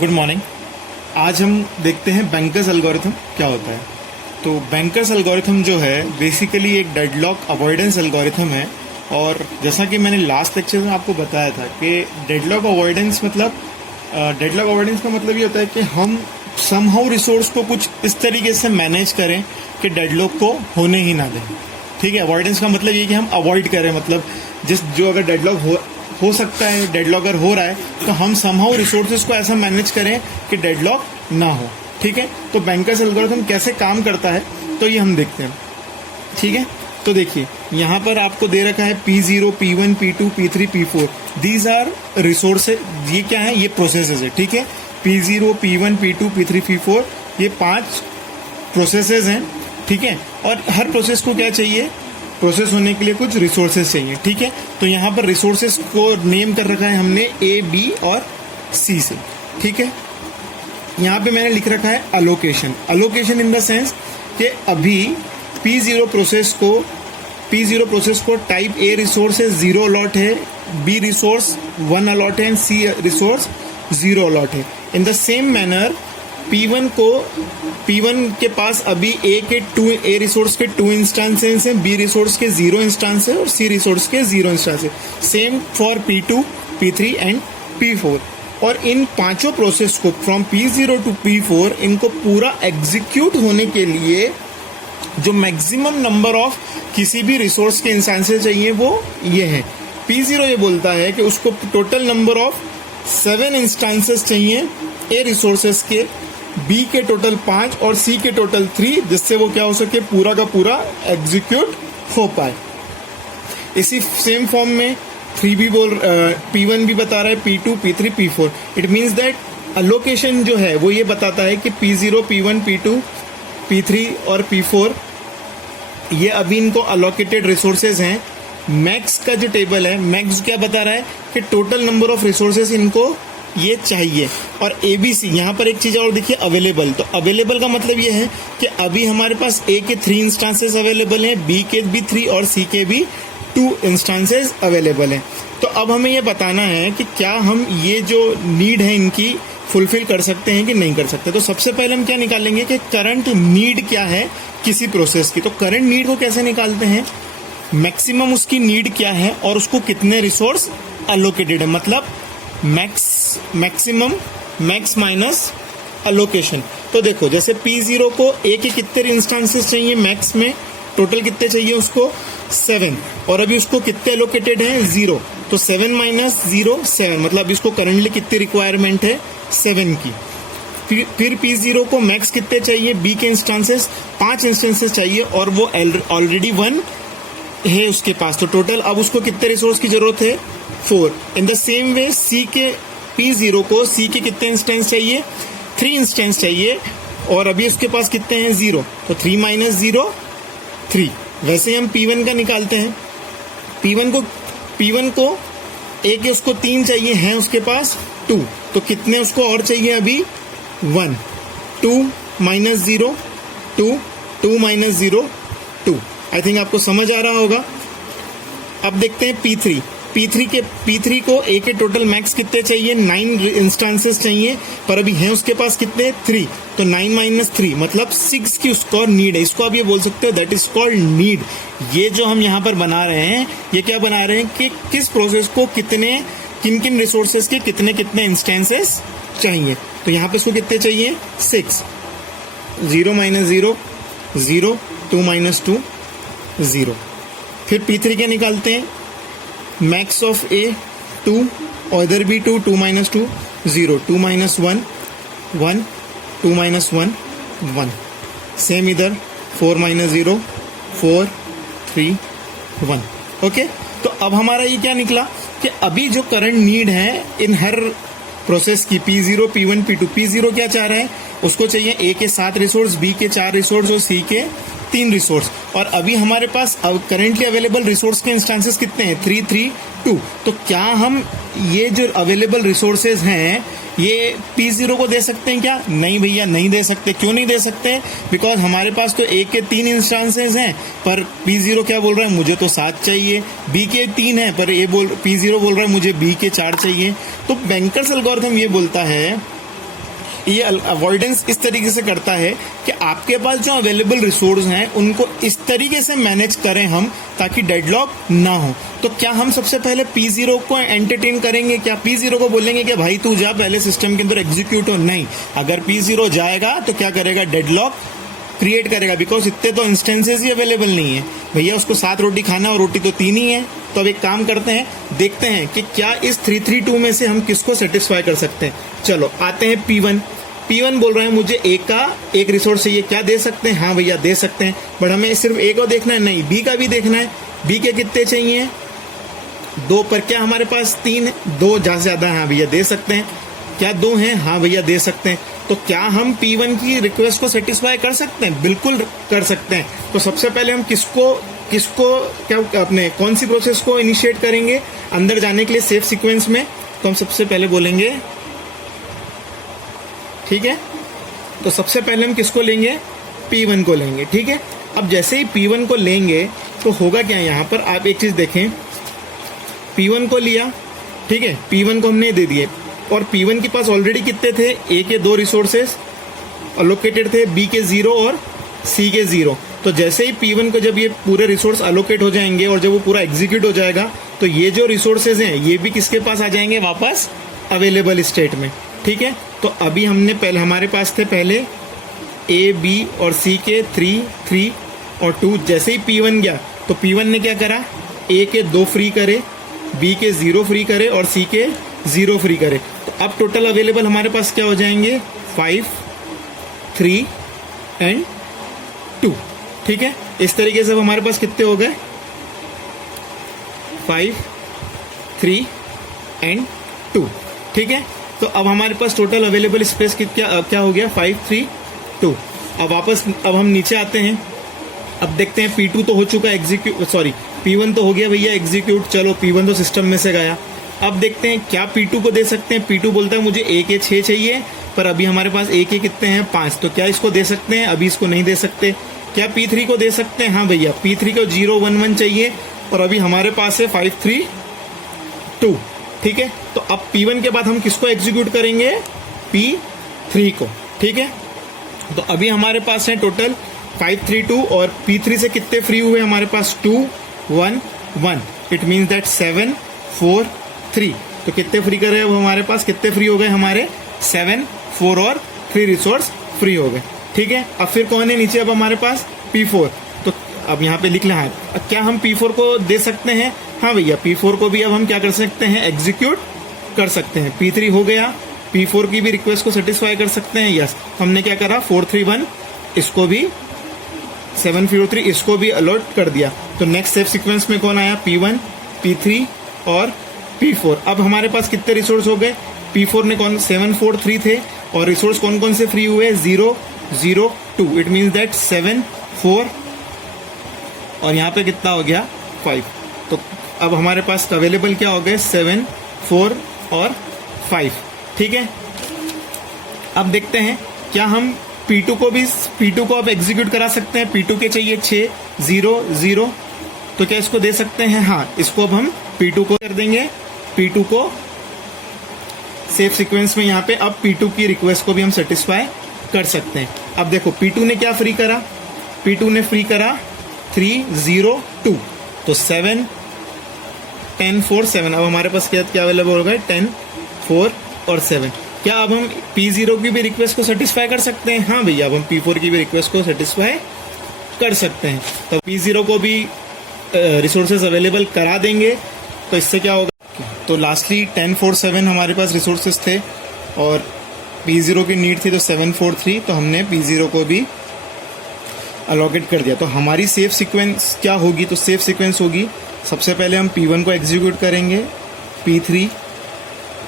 Good morning. आज हम देखते हैं बैंकर्स एल्गोरिथम क्या होता है। तो बैंकर्स एल्गोरिथम जो है बेसिकली एक डेडलॉक अवॉइडेंस एल्गोरिथम है। और जैसा कि मैंने लास्ट लेक्चर में आपको बताया था कि डेडलॉक अवॉइडेंस का मतलब ये होता है कि हम समहाउ रिसोर्स को कुछ इस तरीके से मैनेज करें कि डेडलॉक को होने ही ना दें। ठीक है, अवॉइडेंस का मतलब ये कि हम अवॉइड करें, मतलब जो अगर डेडलॉक हो सकता है, डेडलॉक अगर हो रहा है तो हम समहाउ रिसोर्सेज को ऐसा मैनेज करें कि डेडलॉक ना हो। ठीक है, तो बैंकर्स एल्गोरिथम कैसे काम करता है तो ये हम देखते हैं। ठीक है, तो देखिए यहाँ पर आपको दे रखा है P0, P1, P2, P3, P4। These are resources. ये क्या है? ये प्रोसेसेस है। ठीक है, P0, P1, P2, P3, P4 ये 5 प्रोसेसेस हैं। ठीक है, और हर प्रोसेस को क्या चाहिए? प्रोसेस होने के लिए कुछ रिसोर्सेज चाहिए। ठीक है, तो यहाँ पर रिसोर्सेज को नेम कर रखा है हमने A, B और C से। ठीक है, यहाँ पे मैंने लिख रखा है allocation. Allocation in the sense कि अभी P0 प्रोसेस को टाइप A रिसोर्स है 0 अलॉट है, B रिसोर्स 1 अलॉट है एंड C रिसोर्स 0 अलॉट है। In the same manner P1 के पास अभी A रिसोर्स के 2 इंस्टांसेस हैं, B रिसोर्स के 0 इंस्टांस है और C रिसोर्स के 0 इंस्टांस है। Same for P2, P3 and P4। और इन पांचों प्रोसेस को फ्रॉम P0 टू P4 इनको पूरा एग्जीक्यूट होने के लिए जो मैक्सिमम नंबर ऑफ किसी भी रिसोर्स के इंस्टांसेस चाहिए वो ये है। P0 ये बोलता है कि उसको टोटल नंबर ऑफ 7 इंस्टांसेस चाहिए A रिसोर्सेस के, B के टोटल 5 और C के टोटल 3, जिससे वो क्या हो सके, पूरा का पूरा एग्जीक्यूट हो पाए। इसी सेम फॉर्म में P1 भी बता रहा है P2, P3, P4। It means that allocation जो है वो ये बताता है कि P0, P1, P2, P3 और P4 ये अभी इनको अलोकेटेड रिसोर्सेज हैं। मैक्स का जो टेबल है, मैक्स क्या बता रहा है कि टोटल नंबर ऑफ रिसोर्सेज इनको ये चाहिए। और ABC यहाँ पर एक चीज और देखिए, अवेलेबल। तो अवेलेबल का मतलब ये है कि अभी हमारे पास A के 3 इंस्टांसेस अवेलेबल हैं, B के भी 3 और C के भी 2 इंस्टांसेस अवेलेबल हैं। तो अब हमें ये बताना है कि क्या हम ये जो नीड है इनकी फुलफिल कर सकते हैं कि नहीं कर सकते। तो सबसे पहले हम क्या निकालेंगे कि करंट नीड क्या है किसी प्रोसेस की। तो करंट नीड को कैसे निकालते हैं? मैक्सिमम उसकी नीड क्या है और उसको कितने रिसोर्स अलोकेटेड है, मतलब मैक्सिमम मैक्स माइनस अलोकेशन। तो देखो जैसे P0 को A के कितने इंस्टांसेस चाहिए मैक्स में, टोटल कितने चाहिए उसको 7, और अभी उसको कितने एलोकेटेड हैं 0। तो 7 माइनस 0 7, मतलब इसको करंटली कितनी रिक्वायरमेंट है 7 की। फिर P0 को मैक्स कितने चाहिए, B के इंस्टांसेस 5 इंस्टांसेस चाहिए और वो ऑलरेडी 1 है उसके पास। तो टोटल अब उसको कितने रिसोर्स की जरूरत है 4। In the same way P0 को C के कितने इंस्टेंस चाहिए 3 इंस्टेंस चाहिए और अभी उसके पास कितने हैं 0। तो 3 माइनस 0 3। वैसे हम P1 का निकालते हैं। P1 को A के उसको 3 चाहिए हैं उसके पास 2, तो कितने उसको और चाहिए अभी 1। 2 माइनस 0 2, 2 माइनस 0 2। आई थिंक आपको समझ आ रहा होगा। अब देखते हैं P3 को A के टोटल मैक्स कितने चाहिए 9 इंस्टांसेस चाहिए, पर अभी हैं उसके पास कितने 3। तो 9 माइनस 3 मतलब 6 की उसको नीड है। इसको आप ये बोल सकते हो दैट इज कॉल्ड नीड। ये जो हम यहाँ पर बना रहे हैं ये क्या बना रहे हैं कि किस प्रोसेस को किन किन रिसोर्सेज के कितने कितने इंस्टेंसेस चाहिए। तो यहाँ पे इसको कितने चाहिए 6। 0 माइनस 0 0, 2 माइनस 2 0। फिर P3 के निकालते हैं। मैक्स ऑफ A 2 और इधर भी 2, 2 माइनस 2 0, 2 माइनस 1 1, 2 माइनस 1 1। सेम इधर 4 माइनस 0 4 3 1। ओके, तो अब हमारा ये क्या निकला कि अभी जो करंट नीड है इन हर प्रोसेस की P0, P1, P2। P0 क्या चाह रहा है, उसको चाहिए A के 7 रिसोर्स, B के 4 रिसोर्स और C के 3 रिसोर्स। और अभी हमारे पास करेंटली अवेलेबल रिसोर्स के इंस्टांसेस कितने हैं 3 3 2। तो क्या हम ये जो अवेलेबल रिसोर्सेज हैं ये P0 को दे सकते हैं क्या? नहीं भैया, नहीं दे सकते। क्यों नहीं दे सकते? बिकॉज हमारे पास तो A के 3 इंस्टांसेस हैं, पर P0 क्या बोल रहा है, मुझे तो 7 चाहिए। B के 3 है, पर P0 बोल रहा है मुझे B के 4 चाहिए। तो बैंकर्स एल्गोरिथम ये बोलता है ये अवॉइडेंस इस तरीके से करता है कि आपके पास जो अवेलेबल रिसोर्स हैं उनको इस तरीके से मैनेज करें हम, ताकि डेडलॉक ना हो। तो क्या हम सबसे पहले P0 को एंटरटेन करेंगे? क्या P0 को बोलेंगे कि भाई तू जा पहले सिस्टम के अंदर एग्जीक्यूट हो? नहीं। अगर P0 जाएगा तो क्या करेगा? डेडलॉक क्रिएट करेगा, बिकॉज इतने तो इंस्टेंसेस ही अवेलेबल नहीं है भैया। उसको 7 रोटी खाना और रोटी तो 3 ही है। तो अब एक काम करते हैं, देखते हैं कि क्या इस 332 में से हम किसको सेटिस्फाई कर सकते हैं। चलो आते हैं P1। P1 बोल रहे हैं मुझे A का एक रिसोर्स चाहिए, क्या दे सकते हैं? हाँ भैया दे सकते हैं, बट हमें सिर्फ A को देखना है, नहीं B का भी देखना है। B के कितने चाहिए? 2, पर क्या हमारे पास 3 है? 2 ज्यादा। हाँ भैया दे सकते हैं। क्या 2 हैं? हाँ भैया दे सकते हैं। तो क्या हम P1 की रिक्वेस्ट को सेटिस्फाई कर सकते हैं? बिल्कुल कर सकते हैं। तो सबसे पहले हम किसको क्या अपने कौन सी प्रोसेस को इनिशिएट करेंगे अंदर जाने के लिए सेफ सीक्वेंस में? तो हम सबसे पहले बोलेंगे, ठीक है, तो सबसे पहले हम किसको लेंगे? P1 को लेंगे, ठीक है। अब जैसे ही P1 को लेंगे तो होगा क्या यहाँ पर, आप एक चीज देखें, P1 को लिया, ठीक है, P1 को हमने दे दिए, और P1 के पास ऑलरेडी कितने थे? A के 2 रिसोर्सेस अलोकेटेड थे, B के 0 और C के 0। तो जैसे ही P1 को जब ये पूरे रिसोर्स अलोकेट हो जाएंगे और जब वो पूरा एग्जीक्यूट हो जाएगा तो ये जो रिसोर्सेज हैं ये भी किसके पास आ जाएंगे? वापस अवेलेबल स्टेट में, ठीक है। तो अभी हमने पहले हमारे पास थे पहले A, B और C के 3 और 2। जैसे ही P1 गया तो P1 ने क्या करा? A के 2 फ्री करे, B के 0 फ्री करे और C के 0 फ्री करे। तो अब टोटल अवेलेबल हमारे पास क्या हो जाएंगे? 5, 3 एंड 2, ठीक है। इस तरीके से अब हमारे पास कितने हो गए? 5, 3 एंड 2, ठीक है। तो अब हमारे पास टोटल अवेलेबल स्पेस क्या हो गया? 5, 3, 2। अब हम नीचे आते हैं। अब देखते हैं P2 तो हो चुका एग्जीक्यूट, सॉरी P1 तो हो गया भैया एग्जीक्यूट। चलो P1 तो सिस्टम में से गया। अब देखते हैं क्या P2 को दे सकते हैं। P2 बोलता है मुझे A के 6 चाहिए, पर अभी हमारे पास A के कितने हैं? 5। तो क्या इसको दे सकते हैं? अभी इसको नहीं दे सकते। क्या P3 को दे सकते हैं? हाँ भैया P3 को 0, 1, 1 चाहिए, और अभी हमारे पास है 5, 3, 2, ठीक है। तो अब P1 के बाद हम किसको एग्जीक्यूट करेंगे? P3 को, ठीक है। तो अभी हमारे पास है टोटल 5, 3, 2, और P3 से कितने फ्री हुए हमारे पास? 2, 1, 1। It means that 7, 4, 3। तो कितने फ्री कर रहे हैं? अब हमारे पास कितने फ्री हो गए? हमारे 7, 4 और 3 रिसोर्स फ्री हो गए, ठीक है। अब फिर कौन है नीचे? अब हमारे पास P4। तो अब यहाँ पे लिख लें, हाँ क्या हम P4 को दे सकते हैं? हाँ भैया P4 को भी अब हम क्या कर सकते हैं? एग्जीक्यूट कर सकते हैं। P3 हो गया, P4 की भी रिक्वेस्ट को सेटिस्फाई कर सकते हैं। यस, हमने क्या करा? 4, 3, 1 इसको भी, 7, 4, 3 इसको भी अलॉट कर दिया। तो नेक्स्ट सेफ सीक्वेंस में कौन आया? P1, P3 और P4। अब हमारे पास कितने रिसोर्स हो गए? P4 ने 7, 4, 3 थे, और रिसोर्स कौन कौन से फ्री हुए? 0, 0, 2। इट मीन्स दैट 7, 4 और यहाँ पे कितना हो गया? 5। तो अब हमारे पास अवेलेबल क्या हो गए? 7, 4 और 5, ठीक है। अब देखते हैं क्या हम P2 को अब एग्जीक्यूट करा सकते हैं। P2 के चाहिए 6, 0, 0। तो क्या इसको दे सकते हैं? हाँ, इसको अब हम P2 को कर देंगे। P2 को सेफ सीक्वेंस में यहाँ पे अब P2 की रिक्वेस्ट को भी हम सेटिस्फाई कर सकते हैं। अब देखो P2 ने क्या फ्री करा? P2 ने फ्री करा 3, 0, 2। तो 7, 10, 4, 7। अब हमारे पास क्या अवेलेबल हो गए? 10, 4 और 7। क्या अब हम P0 की भी रिक्वेस्ट को सेटिस्फाई कर सकते हैं? हाँ भैया, अब हम P4 की भी रिक्वेस्ट को सेटिस्फाई कर सकते हैं। तो P0 को भी रिसोर्सेज अवेलेबल करा देंगे। तो इससे क्या होगा? तो लास्टली 10, 4, 7 हमारे पास रिसोर्सेज थे और P0 की नीड थी, तो 7, 4, 3। तो हमने P0 को भी अलॉकेट कर दिया। तो हमारी सेफ सीक्वेंस क्या होगी? तो सेफ सीक्वेंस होगी, सबसे पहले हम P1 को एग्जीक्यूट करेंगे, P3,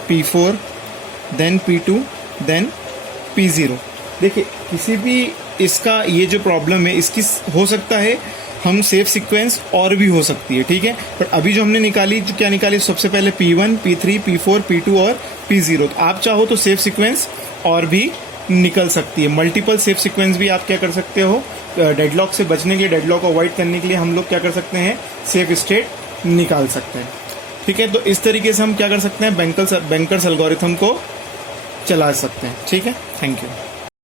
P4, then P2, then P0। देखिए किसी भी इसका ये जो प्रॉब्लम है इसकी हो सकता है हम सेफ सीक्वेंस और भी हो सकती है, ठीक है। पर अभी जो हमने निकाली, जो क्या निकाली? सबसे पहले P1, P3, P4, P2 और P0। तो आप चाहो तो सेफ सीक्वेंस और भी निकल सकती है। मल्टीपल सेफ सीक्वेंस भी आप क्या कर सकते हो? डेडलॉक से बचने के लिए, डेडलॉक अवॉइड करने के लिए हम लोग क्या कर सकते हैं? सेफ स्टेट निकाल सकते हैं, ठीक है। तो इस तरीके से हम क्या कर सकते हैं? बैंकर्स एल्गोरिथम को चला सकते हैं। ठीक है, थैंक यू।